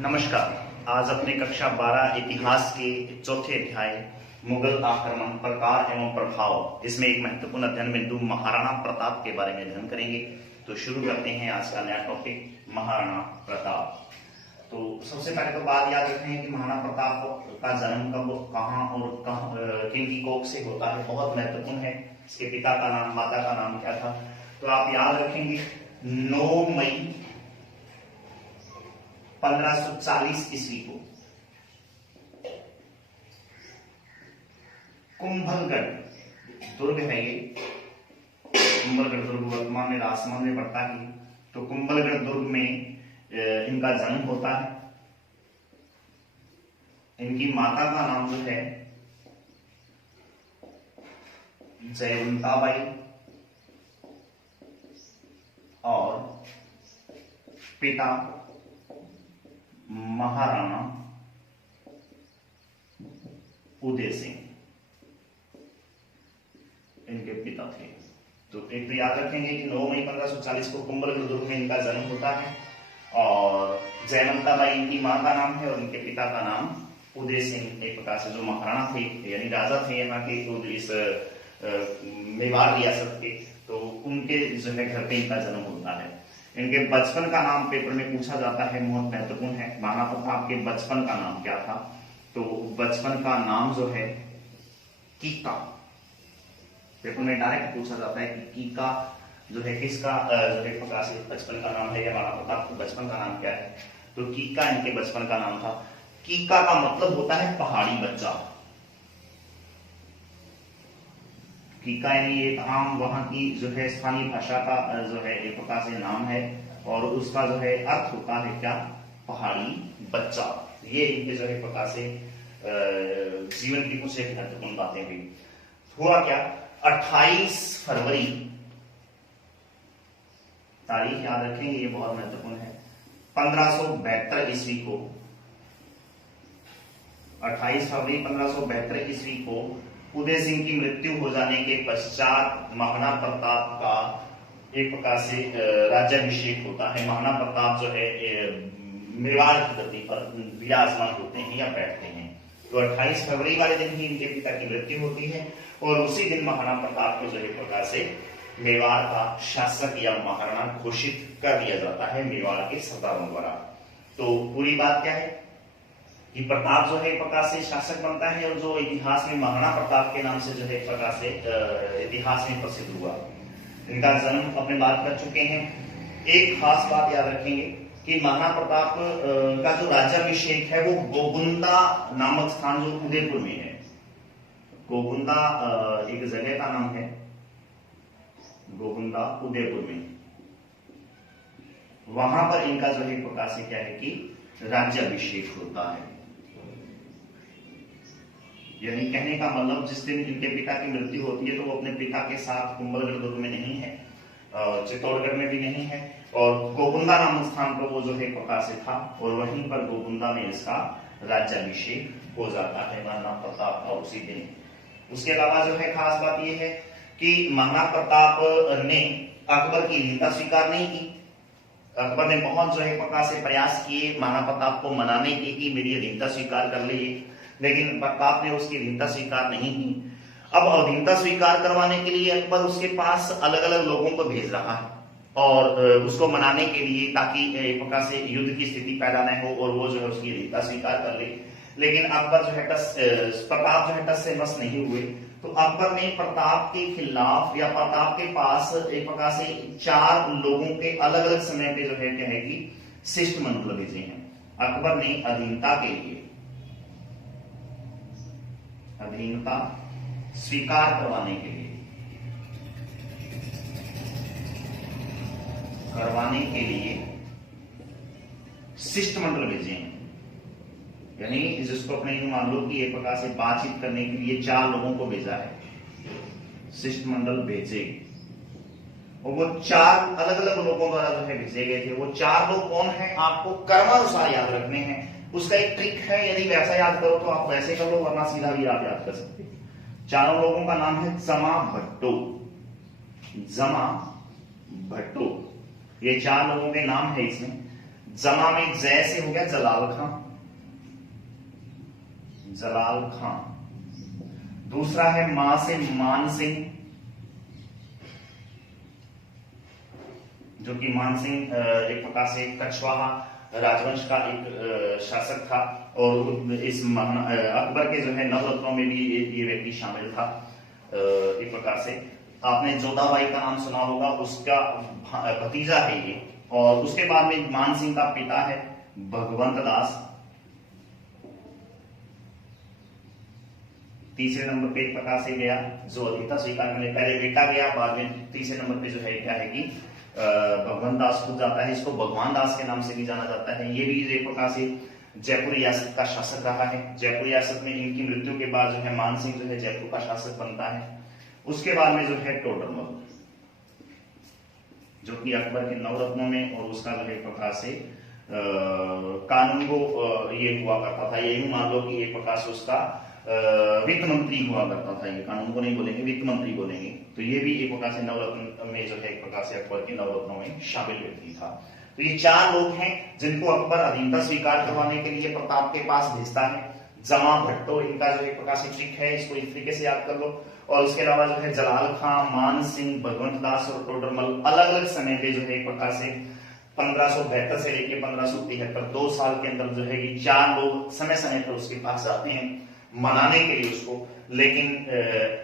नमस्कार। आज अपने कक्षा 12 इतिहास के चौथे अध्याय मुगल आक्रमण प्रकार एवं प्रभाव इसमें एक महत्वपूर्ण अध्ययन बिंदु महाराणा प्रताप के बारे में अध्ययन करेंगे। तो शुरू करते हैं आज का नया टॉपिक महाराणा प्रताप। तो सबसे पहले तो बात याद रखते हैं कि महाराणा प्रताप का जन्म कब, कहाँ और किन की कोख से होता है, बहुत महत्वपूर्ण है। इसके पिता का नाम, माता का नाम क्या था, तो आप याद रखेंगे 9 मई 1540 ईस्वी को कुंभलगढ़ दुर्ग है ये। कुंभलगढ़ दुर्ग वर्तमान में राजसमंद में पड़ता है। तो कुंभलगढ़ दुर्ग में इनका जन्म होता है। इनकी माता का नाम जो है जयवंताबाई और पिता महाराणा उदय सिंह इनके पिता थे। तो एक तो याद रखेंगे कि 9 मई 1540 को कुंभलगढ़ दुर्ग में इनका जन्म होता है और जयवंताबाई इनकी मां का नाम है और इनके पिता का नाम उदय सिंह एक प्रकार से जो महाराणा थे यानी राजा थे यहाँ के, तो इस मेवाड़ रियासत के, तो उनके जो है घर पे इनका जन्म होता है। इनके बचपन का नाम पेपर में पूछा जाता है, बहुत महत्वपूर्ण है। महाराणा प्रताप के बचपन का नाम क्या था, तो बचपन का नाम जो है कीका। पेपर में डायरेक्ट पूछा जाता है कि कीका जो है किसका जो है प्रकार से बचपन का नाम है या महाराणा प्रताप के बचपन का नाम क्या है, तो कीका इनके बचपन का नाम था। कीका का मतलब होता है पहाड़ी बच्चा। कीका यानी एक आम वहां की जो है स्थानीय भाषा का जो है एक प्रकार से नाम है और उसका जो है अर्थ होता है क्या, पहाड़ी बच्चा। ये इनके जो है प्रकार से जीवन की कुछ एक महत्वपूर्ण बातें हुई। हुआ क्या, 28 फरवरी तारीख याद रखेंगे, ये बहुत महत्वपूर्ण है। 1572 ईस्वी को 28 फरवरी 1572 ईस्वी को उदय सिंह की मृत्यु हो जाने के पश्चात महाराणा प्रताप का एक प्रकार से राज्याभिषेक होता है। महाराणा प्रताप जो है मेवाड़ की धरती पर विराजमान होते हैं या बैठते हैं। तो 28 फरवरी वाले दिन ही इनके पिता की मृत्यु होती है और उसी दिन महाराणा प्रताप को जो है प्रकार से मेवाड़ का शासक या महाराणा घोषित कर दिया जाता है मेवाड़ के सरदारों द्वारा। तो पूरी बात क्या है कि प्रताप जो है प्रकार से शासक बनता है और जो इतिहास में महाराणा प्रताप के नाम से जो है प्रकार से इतिहास में प्रसिद्ध हुआ। इनका जन्म अपने बात कर चुके हैं। एक खास बात याद रखेंगे कि महाराणा प्रताप का जो राज्याभिषेक है वो गोगुंदा नामक स्थान जो उदयपुर में है। गोगुंदा एक जगह का नाम है, गोगुंदा उदयपुर में, वहां पर इनका जो है प्रकार से क्या है कि राज्याभिषेक होता है। यानी कहने का मतलब जिस दिन इनके पिता की मृत्यु होती है तो वो अपने पिता के साथ कुंभलगढ़ दुर्ग में नहीं है, चित्तौड़गढ़ में भी नहीं है और गोगुंदा नामक स्थान पर वो जो है प्रकार से था और वहीं पर गोगुंदा में इसका राज्याभिषेक हो जाता है महाराणा प्रताप का उसी दिन। उसके अलावा जो है खास बात यह है कि महाराणा प्रताप ने अकबर की अधीनता स्वीकार नहीं की। अकबर ने बहुत जो है प्रकार से प्रयास किए महाराणा प्रताप को मनाने के कि मेरी अधीनता स्वीकार कर ले, लेकिन प्रताप ने उसकी अधीनता स्वीकार नहीं की। अब अधीनता स्वीकार करवाने के लिए अकबर उसके पास अलग अलग लोगों को भेज रहा है और उसको मनाने के लिए ताकि एक प्रकार से युद्ध की स्थिति पैदा न हो और वो जो है उसकी अधीनता स्वीकार कर ले। लेकिन अकबर जो है प्रताप जो है टस से मस नहीं हुए। तो अकबर ने प्रताप के खिलाफ या प्रताप के पास एक प्रकार से 4 लोगों के अलग अलग समय पे जो है क्या है कि शिष्टमंडल भेजे हैं। अकबर ने अधीनता के लिए अधीनता स्वीकार करवाने के लिए शिष्टमंडल भेजे हैं। यानी जिसको अपने यूं मान लो कि एक प्रकार से बातचीत करने के लिए 4 लोगों को भेजा है, शिष्टमंडल भेजे और वो 4 अलग अलग लोगों द्वारा जो है भेजे गए थे। वो 4 लोग कौन है आपको क्रमानुसार याद रखने हैं। उसका एक ट्रिक है, यदि वैसा याद करो तो आप वैसे कर लो वरना सीधा भी आप याद कर सकते। 4 लोगों का नाम है जमा भट्टो, जमा भट्टो, ये 4 लोगों के नाम है इसमें। जमा में जय से हो गया जलाल खां, जलाल खां। दूसरा है मां से मान सिंह, जो कि मान सिंह एक प्रकार से कछवाहा राजवंश का एक शासक था और इस अकबर के जो है नवरत्नों में भी ये व्यक्ति शामिल था। एक प्रकार से आपने जोधाबाई का नाम सुना होगा, उसका भतीजा है ये। और उसके बाद में मान सिंह का पिता है भगवंत दास। तीसरे नंबर पे एक प्रकार से गया जो अधीनता स्वीकार करने, पहले बेटा गया, बाद में तीसरे नंबर पे जो है क्या है कि भगवंत दास खुद जाता है। इसको भगवान दास के नाम से भी जाना जाता है। ये भी एक प्रकार से जयपुर रियासत का शासक रहा है। जयपुर रियासत में इनकी मृत्यु के बाद जो है मान सिंह जो है जयपुर का शासक बनता है। उसके बाद में जो है टोडरमल, जो कि अकबर के नवरत्नों में, और उसका जो है एक प्रकार से कानून को ये हुआ करता था। यही मान लो कि एक प्रकार से उसका वित्त मंत्री हुआ करता था। ये कानून को नहीं बोलेंगे, वित्त मंत्री बोलेंगे। तो ये भी एक प्रकार से नवरत्न में जो है एक प्रकार से अकबर के नवरत्नों में शामिल व्यक्ति था। तो ये चार लोग हैं जिनको अकबर अधीनता स्वीकार करवाने के लिए प्रताप के पास भेजता है। जमा भट्टो इनका जो एक प्रकार से ट्रिक है, इसको इस तरीके से याद कर लो। और उसके अलावा जो है जलाल खां, मान सिंह, भगवंत दास और टोडरमल अलग अलग समय पे जो है एक प्रकार से 1572 से लेकर 1573 2 साल के अंदर जो है ये चार लोग समय समय पर उसके पास जाते हैं मनाने के लिए उसको। लेकिन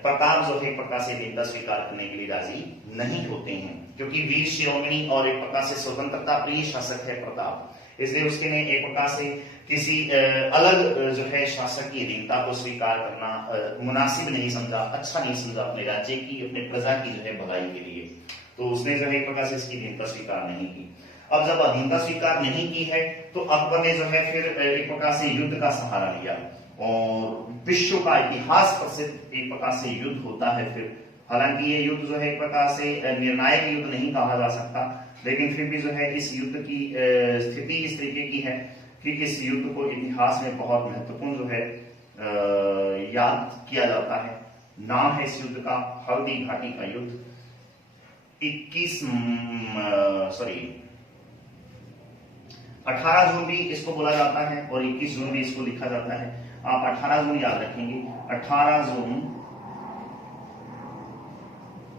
प्रताप जो है एक प्रकार से अधीनता स्वीकार करने के लिए राजी नहीं होते हैं, क्योंकि वीर शिरोमणि और एक प्रकार से स्वतंत्रता प्रिय शासक है प्रताप। इसलिए उसके ने एक प्रकार से किसी अलग जो है शासक की अधीनता को स्वीकार करना मुनासिब नहीं समझा, अच्छा नहीं समझा अपने राज्य की, अपने प्रजा की जो है भलाई के लिए। तो उसने जो है एक प्रकार से इसकी अधीनता स्वीकार नहीं की। अब जब अधीनता स्वीकार नहीं की है तो अकबर ने जो है फिर एक प्रकार से युद्ध का सहारा लिया और विश्व का इतिहास प्रसिद्ध एक प्रकार से युद्ध होता है फिर। हालांकि ये युद्ध जो है एक प्रकार से निर्णायक युद्ध नहीं कहा जा सकता, लेकिन फिर भी जो है इस युद्ध की स्थिति इस तरीके की है कि इस युद्ध को इतिहास में बहुत महत्वपूर्ण जो है याद किया जाता है। नाम है इस युद्ध का हल्दी घाटी का युद्ध। 18 जून भी इसको बोला जाता है और 21 जून भी इसको लिखा जाता है। आप 18 जून याद रखेंगे। 18 जून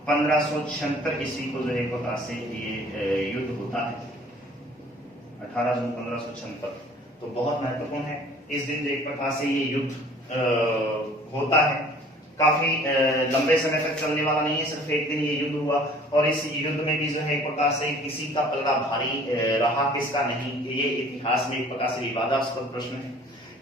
1576 ईस्वी को जो है एक प्रकार से ये युद्ध होता है। 18 जून 1576 तो बहुत महत्वपूर्ण है। इस दिन जो एक प्रकार से ये युद्ध होता है, काफी लंबे समय तक चलने वाला नहीं है, सिर्फ एक दिन ये युद्ध हुआ। और इस युद्ध में भी जो है एक प्रकार से किसी का पलड़ा भारी रहा, किसका नहीं, ये इतिहास में एक प्रकार से विवादास्पद प्रश्न है।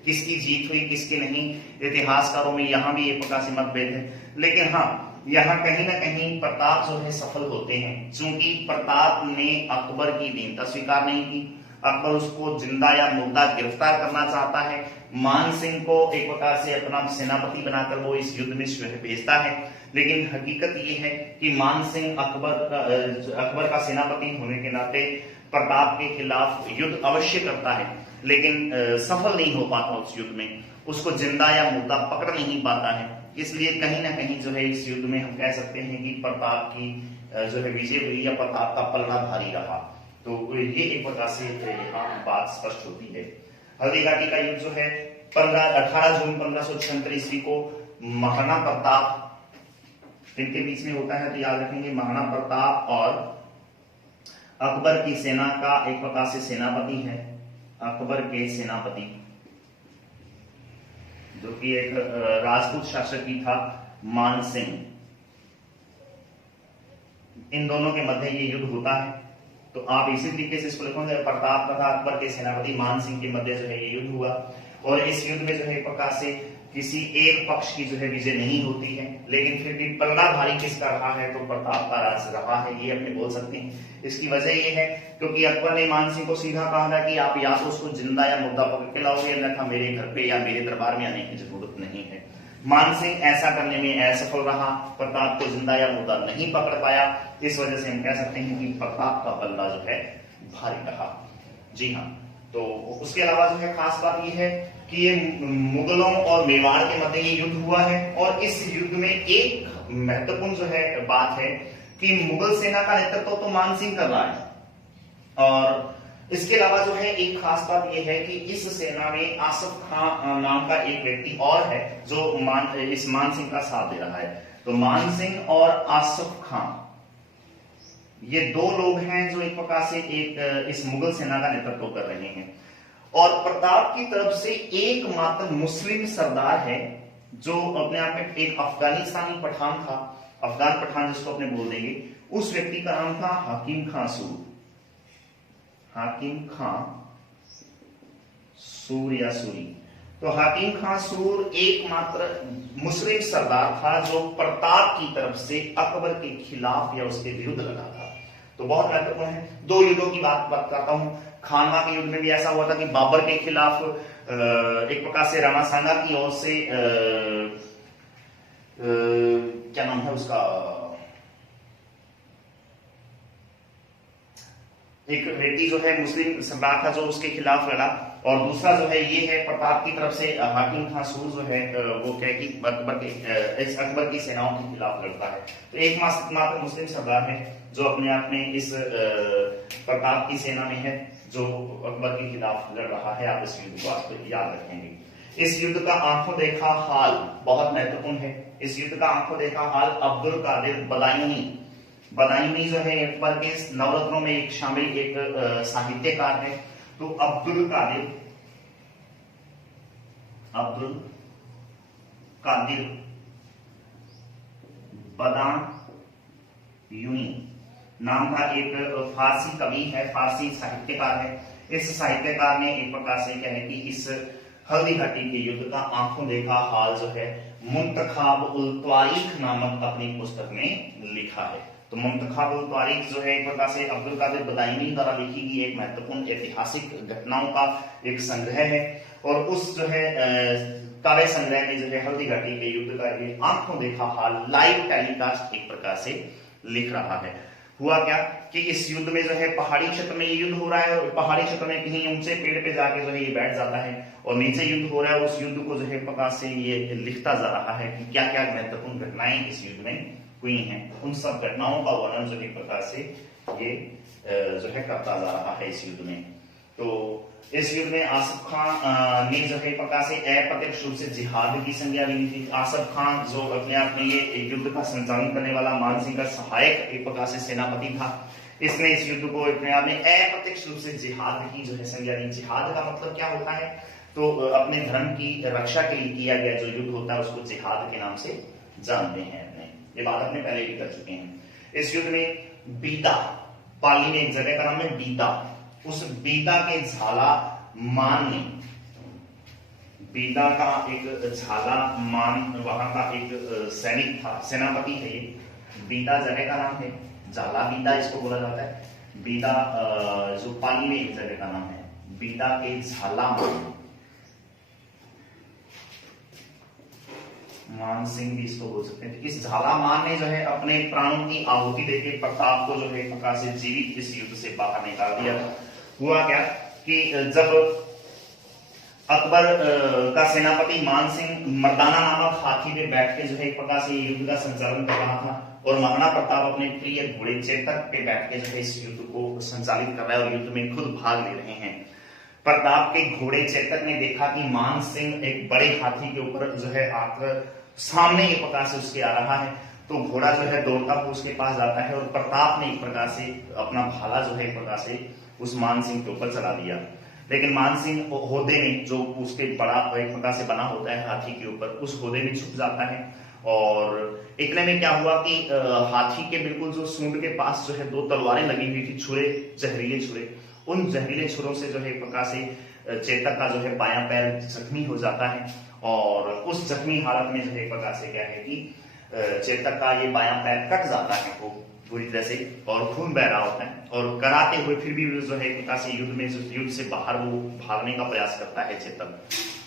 किसकी जीत हुई किसकी नहीं, इतिहासकारों में यहाँ भी एक प्रकार से मतभेद है। लेकिन हाँ, यहाँ कहीं ना कहीं प्रताप जो है सफल होते हैं, क्योंकि प्रताप ने अकबर की अधीनता स्वीकार नहीं की। अकबर उसको जिंदा या मुर्दा गिरफ्तार करना चाहता है। मान सिंह को एक प्रकार से अपना सेनापति बनाकर वो इस युद्ध में भेजता है। लेकिन हकीकत ये है कि मान सिंह अकबर का सेनापति होने के नाते प्रताप के खिलाफ युद्ध अवश्य करता है, लेकिन सफल नहीं हो पाता उस युद्ध में। उसको जिंदा या मुर्दा पकड़ नहीं पाता है। इसलिए कहीं ना कहीं जो है इस युद्ध में हम कह सकते हैं कि प्रताप की जो है विजय हुई या प्रताप का पलड़ा भारी रहा। तो ये एक प्रकार से यहाँ बात स्पष्ट होती है। हल्दी घाटी का युद्ध जो है 18 जून 1576 ईस्वी को महाराणा प्रताप इनके बीच में होता है। तो याद रखेंगे महाराणा प्रताप और अकबर की सेना का एक प्रकार से सेनापति है, अकबर के सेनापति, जो कि एक राजपूत शासक ही था, मान सिंह। इन दोनों के मध्य ये युद्ध होता है। तो आप इसी तरीके से इसको लिखोगे, प्रताप तथा अकबर के सेनापति मान सिंह के मध्य जो है ये युद्ध हुआ। और इस युद्ध में जो है एक प्रकार से किसी एक पक्ष की जो है विजय नहीं होती है, लेकिन फिर भी पलड़ा भारी किसका रहा है, तो प्रताप का राज रहा है, ये अपने बोल सकते हैं। इसकी वजह ये है क्योंकि अकबर ने मान सिंह को सीधा कहा था कि आप या तो उसको जिंदा या मुर्दा पकड़ के लाओगे, अन्यथा मेरे घर पे या मेरे दरबार में आने की जरूरत नहीं है। मान सिंह ऐसा करने में असफल रहा, प्रताप को जिंदा या मुर्दा नहीं पकड़ पाया। इस वजह से हम कह सकते हैं कि प्रताप का पलड़ा जो है भारी रहा। जी हाँ, तो उसके अलावा जो है खास बात यह है कि ये मुगलों और मेवाड़ के मध्य ये युद्ध हुआ है। और इस युद्ध में एक महत्वपूर्ण जो है बात है कि मुगल सेना का नेतृत्व तो मान सिंह कर रहा है और इसके अलावा जो है एक खास बात यह है कि इस सेना में आसफ खां नाम का एक व्यक्ति और है जो इस मान सिंह का साथ दे रहा है। तो मान सिंह और आसफ खां ये दो लोग हैं जो एक प्रकार से एक इस मुगल सेना का नेतृत्व कर रहे हैं। और प्रताप की तरफ से एकमात्र मुस्लिम सरदार है जो अपने आप में एक अफगानिस्तानी पठान था, अफगान पठान जिसको अपने बोल देंगे, उस व्यक्ति का नाम था हाकिम खां सूर। हाकिम खां सूर या सूरी। तो हाकिम खां सूर एकमात्र मुस्लिम सरदार था जो प्रताप की तरफ से अकबर के खिलाफ या उसके विरुद्ध लड़ा था। तो बहुत महत्वपूर्ण है। दो युद्धों की बात करता हूं। खानवा के युद्ध में भी ऐसा हुआ था कि बाबर के खिलाफ एक प्रकार से राणा सांगा की ओर से क्या नाम है उसका, एक व्यक्ति जो है मुस्लिम सरदार था जो उसके खिलाफ लड़ा। और दूसरा जो है ये है प्रताप की तरफ से हाकिम खां सूर जो है वो क्या कि अकबर की सेनाओं के खिलाफ लड़ता है। तो एकमात्र मुस्लिम सरदार है जो अपने आप में इस प्रताप की सेना में है जो अकबर के खिलाफ लड़ रहा है। आप इस युद्ध को आप याद रखेंगे। इस युद्ध का आंखों देखा हाल बहुत महत्वपूर्ण है। इस युद्ध का आंखों देखा हाल अब्दुल कादिर बदायूनी जो है अकबर के नवरत्नों में एक शामिल एक साहित्यकार है। तो अब्दुल कादिर बदायूनी नाम का एक फारसी कवि है, फारसी साहित्यकार है। इस साहित्यकार ने एक प्रकार से क्या है कि इस हल्दी घाटी के युद्ध का आंखों देखा हाल जो है मुंतखाब उल तारीख नामक अपनी पुस्तक में लिखा है। तो मुंतखाब उल तारीख जो है एक प्रकार से अब्दुल कादिर बदायूनी द्वारा लिखी गई एक महत्वपूर्ण ऐतिहासिक घटनाओं का एक संग्रह है। और उस जो है काव्य संग्रह में जो है हल्दी घाटी के युद्ध का ये आंखों देखा हाल लाइव टेलीकास्ट एक प्रकार से लिख रहा है। हुआ क्या कि इस युद्ध में जो है पहाड़ी क्षेत्र में ये युद्ध हो रहा है और पहाड़ी क्षेत्र में कहीं ऊंचे पेड़ पे जाके जो है ये बैठ जाता है और नीचे युद्ध हो रहा है। उस युद्ध को जो है प्रकार से ये लिखता जा रहा है कि क्या क्या महत्वपूर्ण घटनाएं इस युद्ध में हुई हैं। उन सब घटनाओं का वर्णन जो है प्रकार से ये जो है करता जा रहा है इस युद्ध में। तो इस युद्ध में आसफ खां ने जो है प्रकार से अप्रत्यक्ष रूप से जिहाद की संज्ञा ली थी। आसफ खां जो अपने आप में ये युद्ध का संचालन करने वाला मान सिंह का सहायक एक प्रकार से सेनापति था, इसने इस युद्ध को अपने आप में अप्रत्यक्ष रूप से जिहाद की जो है संज्ञा ली। जिहाद का मतलब क्या होता है? तो अपने धर्म की रक्षा के लिए किया गया जो युद्ध होता है उसको जिहाद के नाम से जानते हैं। अपने ये बात अपने पहले भी कर चुके हैं। इस युद्ध में बीता, पाली में एक जगह का नाम है बीता, उस बीता के झाला मान ने, बीता का एक झाला मान वहां का एक सैनिक था, सेनापति है ये। बीता जगह का नाम है, झाला बीता इसको बोला जाता है। बीता जो पाली में एक जगह का नाम है, बीता के झाला मान सिंह भी इसको बोल सकते हैं। इस झालामान ने जो है अपने प्राणों की आहुति देके प्रताप को जो है प्रकार से जीवित इस युद्ध से बाहर निकाल दिया। हुआ क्या कि जब अकबर का सेनापति मान सिंह मर्दाना नामक हाथी पे बैठ के जो है एक प्रकार से युद्ध का संचालन कर रहा था और महाराणा प्रताप अपने प्रिय घोड़े चेतक पे बैठ के जो है इस युद्ध को संचालित कर रहा है और युद्ध में खुद भाग ले रहे हैं। प्रताप के घोड़े चेतक ने देखा कि मान सिंह एक बड़े हाथी के ऊपर जो है आकर सामने एक प्रकार से उसके आ रहा है। तो घोड़ा जो है दौड़ता हुआ उसके पास जाता है और प्रताप ने एक प्रकार से अपना भाला जो है एक प्रकार से उस मान सिंह के ऊपर चला दिया। लेकिन मान सिंह होदे में जो उसके बड़ा एक प्रकार से बना होता है हाथी के ऊपर, उस होदे में छुप जाता है। और इतने में क्या हुआ कि हाथी के बिल्कुल जो सूंड के पास जो है दो तलवारें लगी हुई थी, छुरे, जहरीले छुरे। उन जहरीले छुरों से जो है एक प्रकार से चेतक का जो है बायां पैर जख्मी हो जाता है और उस जख्मी हालत में जो है एक प्रकार से क्या है कि चेतक का ये बायां पैर कट जाता है वो पूरी तरह से और खून बह रहा होता है। और कराते हुए फिर भी जो है एक प्रकार से युद्ध से बाहर वो भागने का प्रयास करता है चेतक।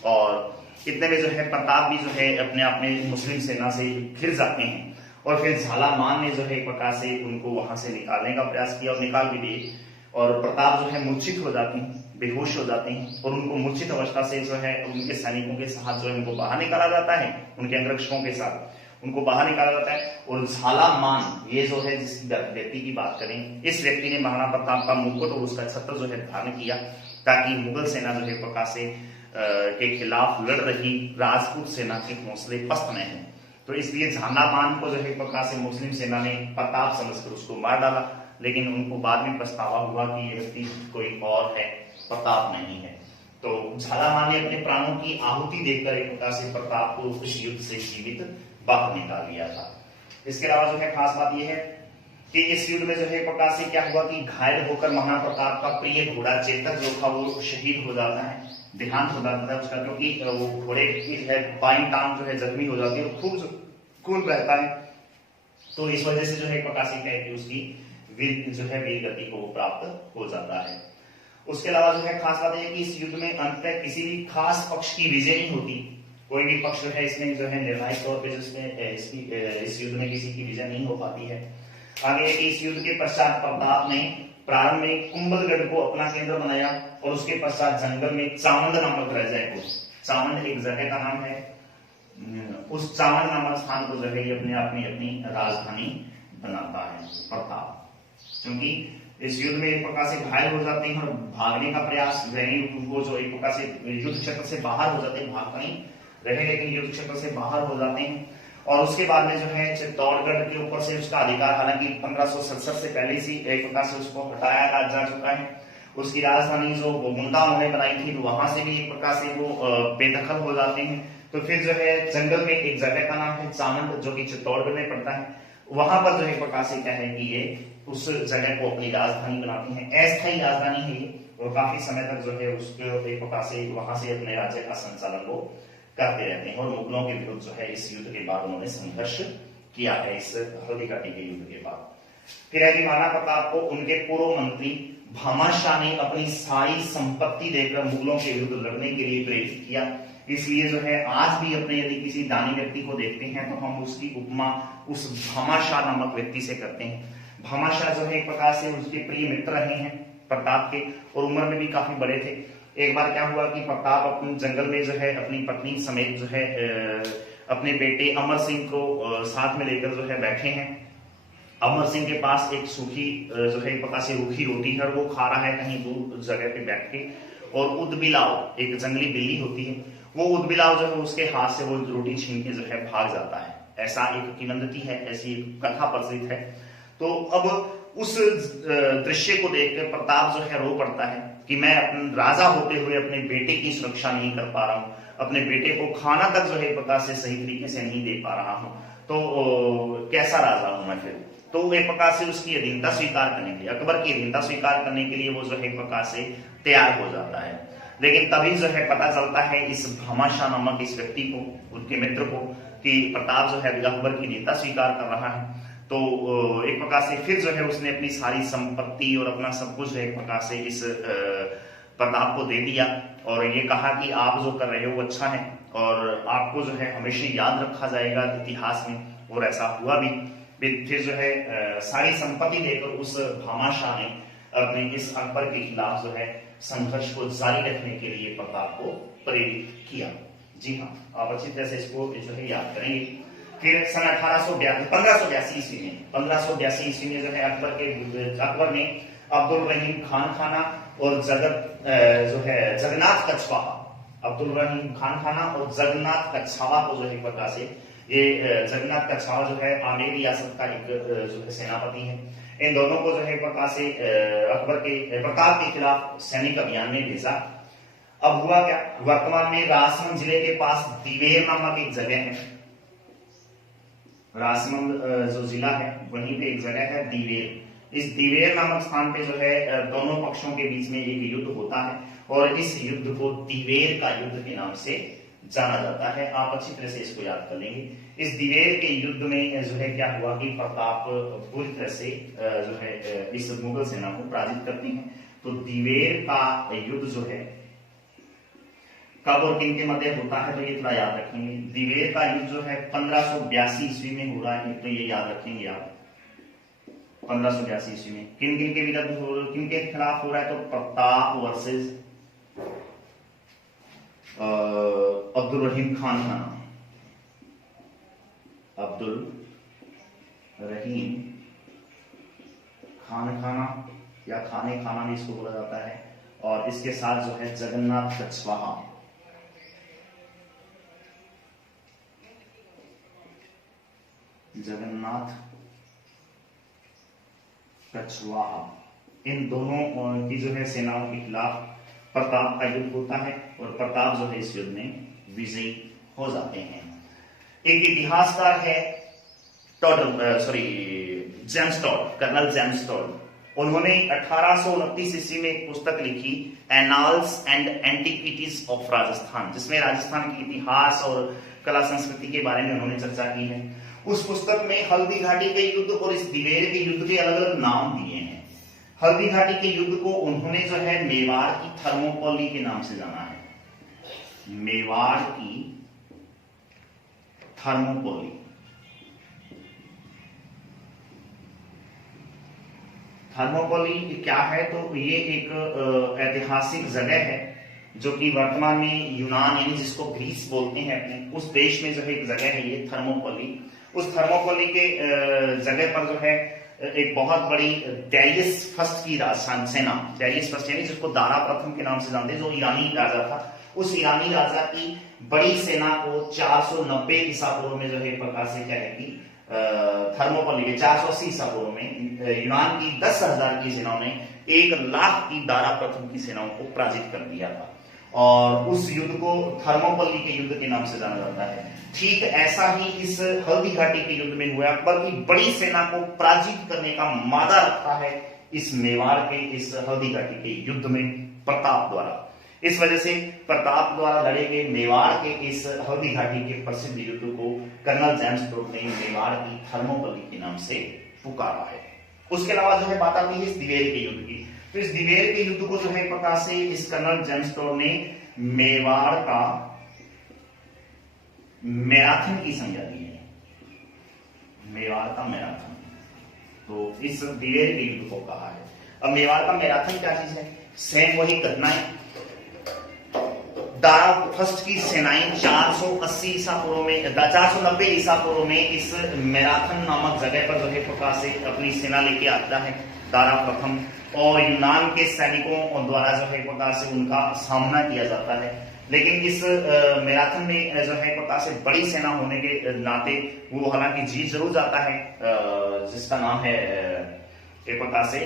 और इतने में जो है प्रताप भी जो है अपने आप में मुस्लिम सेना से घिर जाते हैं और फिर झालामान ने जो है एक प्रकार से उनको वहां से निकालने का प्रयास किया और निकाल भी दिए। और प्रताप जो है मूर्छित हो जाते हैं, बेहोश हो जाते हैं और उनको मूर्छित अवस्था से जो है उनके सैनिकों के साथ जो है उनको बाहर निकाला जाता है उनके अंगरक्षकों के साथ। उनको बाहर निकाला जाता है। और झालामान ये जो है जिस व्यक्ति की बात करें, इस व्यक्ति ने महाराणा प्रताप का मुकुट और उसका छत्र जो है धारण किया, ताकि मुगल सेना जो है एक प्रकार से के खिलाफ लड़ रही राजपूत सेना के हौसले पस्त न हो। तो इसलिए झालामान को जो है एक प्रकार से मुस्लिम सेना ने प्रताप समझकर उसको मार डाला, लेकिन उनको बाद में पछतावा हुआ कि ये व्यक्ति कोई और है, प्रताप नहीं है। तो झालामान ने अपने प्राणों की आहुति देकर एक प्रकार से प्रताप को उस युद्ध से जीवित बाहर निकाल लिया था। इसके अलावा जो है खास बात यह है कि इस युद्ध में जो है एक प्रकार से क्या हुआ कि घायल होकर महाराणा प्रताप का प्रिय घोड़ा चेतक जो था वो शहीद हो जाता है, देहांत हो जाता है उसका, क्योंकि वो घोड़े की बाईं टांग जो है जख्मी हो जाती है, खूब खून बहता है। तो इस वजह से जो है एक प्रकार से क्या है कि उसकी वीर गति को प्राप्त हो जाता है। उसके अलावा जो है खास बात है कि इस युद्ध में अंततः किसी भी खास पक्ष की विजय नहीं होती, कोई भी पक्ष जो है इसमें जो है निर्णायक तौर पे जिसमें इस युद्ध में किसी की विजय नहीं हो पाती है। आगे कि इस युद्ध के पश्चात प्रताप ने प्रारंभ में कुंभलगढ़ को अपना केंद्र बनाया और उसके पश्चात जंगल में चावंद नामक राजा को, चावंद एक जगह का नाम है, उस चावंद नामक स्थान को जो है अपने आप में अपनी राजधानी बनाता है प्रताप। क्योंकि इस युद्ध में एक प्रकार से घायल हो जाते हैं और भागने का प्रयास वो जो एक प्रकार से युद्ध क्षेत्र से बाहर हो जाते हैं, भागते नहीं रहे लेकिन युद्ध क्षेत्र से बाहर हो जाते हैं। और उसके बाद में जो है चित्तौड़गढ़ के ऊपर से उसका अधिकार, हालांकि 1567 से पहले से एक प्रकार से उसको हटाया जा चुका है। उसकी राजधानी जो गोमुंडा उन्होंने बनाई थी, तो वहां से भी एक प्रकार से वो बेदखल हो जाते हैं। तो फिर जो है जंगल में एक जगह का नाम है चावंद, जो कि चित्तौड़गढ़ में पड़ता है, वहां पर जो है प्रकार से क्या है कि ये उस जगह को अपनी राजधानी बनाती हैं। अस्थायी राजधानी है ये, और काफी समय तक जो है उसको एक प्रकार से वहां से अपने राज्य का संचालन वो करते रहते हैं। और मुगलों के विरुद्ध जो है इस युद्ध के बाद उन्होंने संघर्ष किया है, इस हल्दीघाटी के युद्ध के बाद। फिर है कि महाराणा प्रताप को उनके पूर्व मंत्री भामाशाह ने अपनी सारी संपत्ति देकर मुगलों के विरुद्ध लड़ने के लिए प्रेरित किया। इसलिए जो है आज भी अपने यदि किसी दानी व्यक्ति को देखते हैं तो हम उसकी उपमा उस भामाशाह नामक व्यक्ति से करते हैं। भामाशाह जो है एक प्रकार से उसके प्रिय मित्र रहे हैं प्रताप के, और उम्र में भी काफी बड़े थे। एक बार क्या हुआ कि प्रताप अपने जंगल में जो है अपनी पत्नी समेत जो है अपने बेटे अमर सिंह को साथ में लेकर जो है बैठे हैं। अमर सिंह के पास एक सूखी जो है एक प्रकार से रूखी रोटी है, वो खा रहा है कहीं दूर जगह पे बैठ के। और उदबिलाव एक जंगली बिल्ली होती है, वो उदबिलाव जो है उसके हाथ से वो रोटी छीन के जो है भाग जाता है। ऐसा एक किंवदंती है, ऐसी एक कथा प्रचलित है। तो अब उस दृश्य को देखकर प्रताप जो है रो पड़ता है कि मैं अपने राजा होते हुए अपने बेटे की सुरक्षा नहीं कर पा रहा हूँ, अपने बेटे को खाना तक जो है प्रकार से सही तरीके से नहीं दे पा रहा हूँ, तो कैसा राजा हूं मैं फिर। तो एक प्रकार से उसकी अधीनता स्वीकार करने के लिए, अकबर की अधीनता स्वीकार करने के लिए वो जो है एक प्रकार से तैयार हो जाता है। लेकिन तभी जो है पता चलता है इस भामाशाह नामक इस व्यक्ति को, उनके मित्र को, कि प्रताप जो है अकबर की अधीनता स्वीकार कर रहा है। तो एक प्रकार से फिर जो है उसने अपनी सारी संपत्ति और अपना सब कुछ एक प्रकार से इस प्रताप को दे दिया और ये कहा कि आप जो कर रहे हो वो अच्छा है और आपको जो है हमेशा याद रखा जाएगा इतिहास में। और ऐसा हुआ भी। फिर जो है सारी संपत्ति देकर उस भामाशाह ने अपने इस अकबर के खिलाफ जो है संघर्ष को जारी रखने के लिए प्रताप को प्रेरित किया। जी हाँ, आप अच्छी तरह से इसको जो है याद करेंगे। फिर सन 1582 ईस्वी में जो है अकबर ने अब्दुल रहीम खान खाना और जगन्नाथ कछवाहा, अब्दुल रहीम खान खाना और जगन्नाथ कछवाहा को जो है प्रकार से, ये जगन्नाथ कछवाहा जो है आमेर रियासत का एक जो है सेनापति है। इन दोनों को जो है प्रकार से प्रताप के खिलाफ सैनिक अभियान में भेजा। अब हुआ क्या, वर्तमान में राजसमंद जिले के पास दिवेर नामक एक जगह है, राजसमंद जो जिला है वहीं पे एक जगह है दिवेर। इस दिवेर नामक स्थान पे जो है दोनों पक्षों के बीच में एक युद्ध होता है और इस युद्ध को दिवेर का युद्ध के नाम से जाना जाता है। आप अच्छी तरह से इसको याद कर लेंगे। इस दिवेर के युद्ध में जो है क्या हुआ कि प्रताप पूरी तरह से जो है इस मुगल सेना को पराजित करते हैं। तो दिवेर का युद्ध जो है कब और किन के मध्य होता है तो ये थोड़ा याद रखेंगे। दिवेर का युद्ध जो है 1582 ईस्वी में हो रहा है, तो ये याद रखेंगे आप। 1582 ईस्वी में किन किन के विरुद्ध, किन के खिलाफ हो रहा है, तो प्रताप वर्सेस अब्दुल रहीम खान खाना, अब्दुल रहीम खान खाना या खाने खाना भी इसको बोला जाता है, और इसके साथ जो है जगन्नाथ कछवाहा, जगन्नाथ कछवाहा, इन दोनों की जो है सेनाओं के खिलाफ प्रताप का युद्ध होता है और प्रताप जो है इस युद्ध में विजयी हो जाते हैं। एक इतिहासकार है James Tod, Colonel James Tod, उन्होंने 1829 ईस्वी में एक पुस्तक लिखी Annals and Antiquities of Rajasthan, जिसमें राजस्थान के इतिहास और कला संस्कृति के बारे में उन्होंने चर्चा की है। उस पुस्तक में हल्दी घाटी के युद्ध और इस दिवेर के युद्ध के अलग अलग नाम दिए हैं। हल्दी घाटी के युद्ध को उन्होंने जो है मेवाड़ की थर्मोपोली के नाम से जाना है, मेवाड़ की थर्मोपोली। थर्मोपोली क्या है? तो ये एक ऐतिहासिक जगह है जो कि वर्तमान में यूनान यानी जिसको ग्रीस बोलते हैं अपने, उस देश में जो है एक जगह है ये थर्मोपोली। उस थर्मोपोली के जगह पर जो है एक बहुत बड़ी डैरियस फर्स्ट की राजस्थान सेना, डैरियस फर्स्ट यानी जिसको दारा प्रथम के नाम से जानते हैं, जो ईरानी राजा था, उस ईरानी राजा की बड़ी सेना को 490 ईसा पूर्व में जो है एक प्रकार से क्या है कि थर्मोपोली के 480 ईसा पूर्व में यूनान की 10,000 की सेनाओं ने 1 लाख की दारा प्रथम की सेनाओं को पराजित कर दिया था, और उस युद्ध को थर्मोपोली के युद्ध के नाम से जाना जाता है। ठीक ऐसा ही इस हल्दी घाटी के युद्ध में हुआ। अकबर की बड़ी सेना को पराजित करने का मादा रखा है इस मेवाड़ के इस हल्दी घाटी के युद्ध में प्रताप द्वारा। इस वजह से प्रताप द्वारा लड़े गए मेवाड़ के इस हल्दी घाटी के प्रसिद्ध युद्ध को कर्नल जेम्स टॉड ने मेवाड़ की थर्मोपोली के नाम से पुकारा है। उसके अलावा जो है बात आती है इस दिवेर के युद्ध की। तो इस दिवेर के युद्ध को जो है प्रकार से इस कर्नल जेम्स टॉड ने मेवाड़ का मैराथन की संज्ञा दी है, मेवाड़ का मैराथन। तो इस दिवेर के युद्ध को कहा है। अब मेवाड़ का मैराथन क्या चीज है? सेम वही घटनाएं, दारा फर्स्ट की सेनाएं 480 ईसा पूर्व में 490 ईसा पूर्व में इस मैराथन नामक जगह पर जो है प्रकार से अपनी सेना लेके आता है दारा प्रथम, और यूनान के सैनिकों द्वारा जो है प्रकार से उनका सामना किया जाता है। लेकिन इस मैराथन में जो है प्रकार से बड़ी सेना होने के नाते वो हालांकि जीत जरूर जाता है, जिसका नाम है एक प्रकार से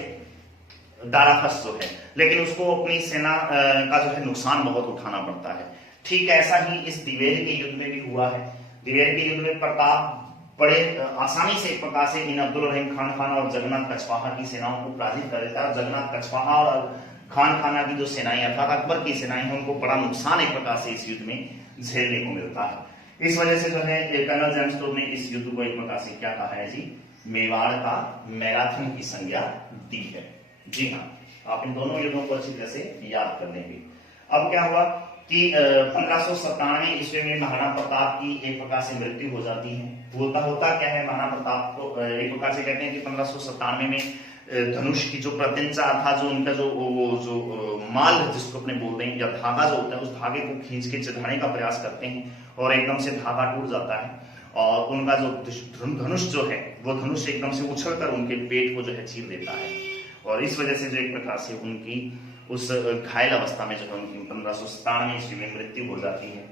दारा फर्स्ट जो है, लेकिन उसको अपनी सेना का जो है नुकसान बहुत उठाना पड़ता है। ठीक ऐसा ही इस दिवेर के युद्ध में भी हुआ है। दिवेर के युद्ध में प्रताप बड़े आसानी से एक प्रकार से इन अब्दुल रहीम खान खाना और जगन्नाथ कछवाहा की सेनाओं को पराजित कर देता है। जगन्नाथ कछवाहा और खान खाना की जो सेनाएं अर्थात अकबर की सेनाएं हैं, उनको बड़ा नुकसान एक प्रकार से इस युद्ध में झेलने को मिलता है। इस वजह से जो है कर्नल जेम्स टॉड ने इस युद्ध को एक प्रकार से क्या कहा है जी, मेवाड़ का मैराथन की संज्ञा दी है। जी हाँ, आप इन दोनों युद्धों को अच्छी तरह से याद कर लेंगे। अब क्या हुआ कि 1597 ईस्वी में महाराणा प्रताप की एक प्रकार से मृत्यु हो जाती है। होता क्या है, महाराणा प्रताप को एक प्रकार से कहते हैं कि 1597 में धनुष की जो प्रत्यंचा था, जो उनका जो माल जिसको अपने बोलते हैं या धागा जो होता है, उस धागे को खींच के चिढ़ाने का प्रयास करते हैं और एकदम से धागा टूट जाता है, और उनका जो धनुष जो है वो धनुष एकदम से उछल कर उनके पेट को जो है चीर देता है, और इस वजह से जो एक प्रकार से उनकी उस घायल अवस्था में जो है उनकी 1597 ईस्वी में मृत्यु हो जाती है।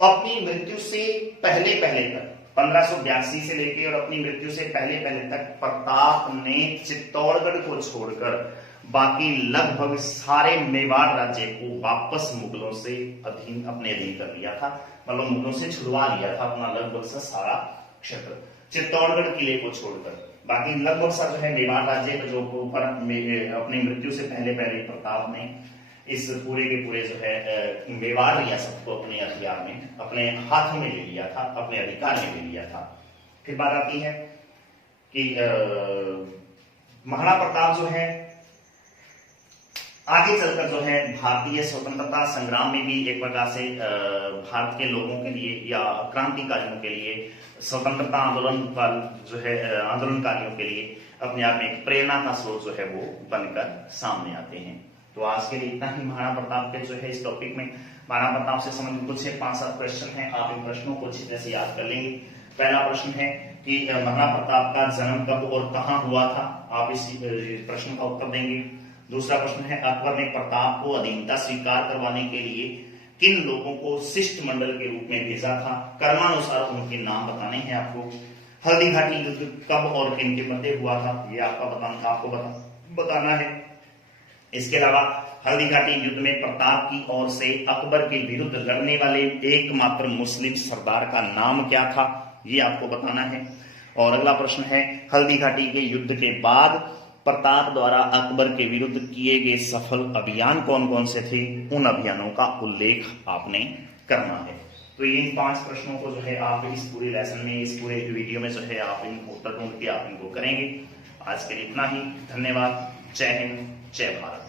अपनी मृत्यु से पहले तक 1582 से लेके और अपनी मृत्यु से पहले तक प्रताप ने चित्तौड़गढ़ को छोड़कर बाकी लगभग सारे मेवाड़ राज्य को वापस मुगलों से अपने अधीन कर लिया था। मतलब मुगलों से छुड़वा लिया था अपना लगभग सा सारा क्षेत्र, चित्तौड़गढ़ किले को छोड़कर बाकी लगभग सा जो है मेवाड़ राज्य का जो ऊपर अपनी मृत्यु से पहले प्रताप ने इस पूरे के पूरे जो है मेवाड़ रियासत को अपने अखियार में अपने हाथों में ले लिया था, अपने अधिकार में ले लिया था। फिर बात आती है कि महाराणा प्रताप जो है आगे चलकर जो है भारतीय स्वतंत्रता संग्राम में भी एक प्रकार से भारत के लोगों के लिए या क्रांतिकारियों के लिए, स्वतंत्रता आंदोलन पर जो है आंदोलनकारियों के लिए अपने आप में एक प्रेरणा का स्रोत जो है वो बनकर सामने आते हैं। तो आज के लिए इतना ही महाराणा प्रताप के जो है इस टॉपिक में। महाराणा प्रताप से संबंधित कुछ 5-7 क्वेश्चन हैं, आप इन प्रश्नों को अच्छी तरह से याद कर लेंगे। पहला प्रश्न है कि महाराणा प्रताप का जन्म कब और कहां हुआ था, आप इस प्रश्न का उत्तर देंगे। दूसरा प्रश्न है अकबर ने प्रताप को अधीनता स्वीकार करवाने के लिए किन लोगों को शिष्टमंडल के रूप में भेजा था, क्रमानुसार उनके नाम बताने हैं आपको। हल्दी घाटी युद्ध कब और किन के मध्य हुआ था, ये आपको बताना है। इसके अलावा हल्दी घाटी युद्ध में प्रताप की ओर से अकबर के विरुद्ध लड़ने वाले एकमात्र मुस्लिम सरदार का नाम क्या था, ये आपको बताना है। और अगला प्रश्न है हल्दी घाटी के युद्ध के बाद प्रताप द्वारा अकबर के विरुद्ध किए गए सफल अभियान कौन कौन से थे, उन अभियानों का उल्लेख आपने करना है। तो इन 5 प्रश्नों को जो है आप इस पूरे लेसन में, इस पूरे वीडियो में जो है आप इन उत्तर ढूंढ के आप इनको करेंगे। आज के लिए इतना ही, धन्यवाद। जय हिंद, जय भारत।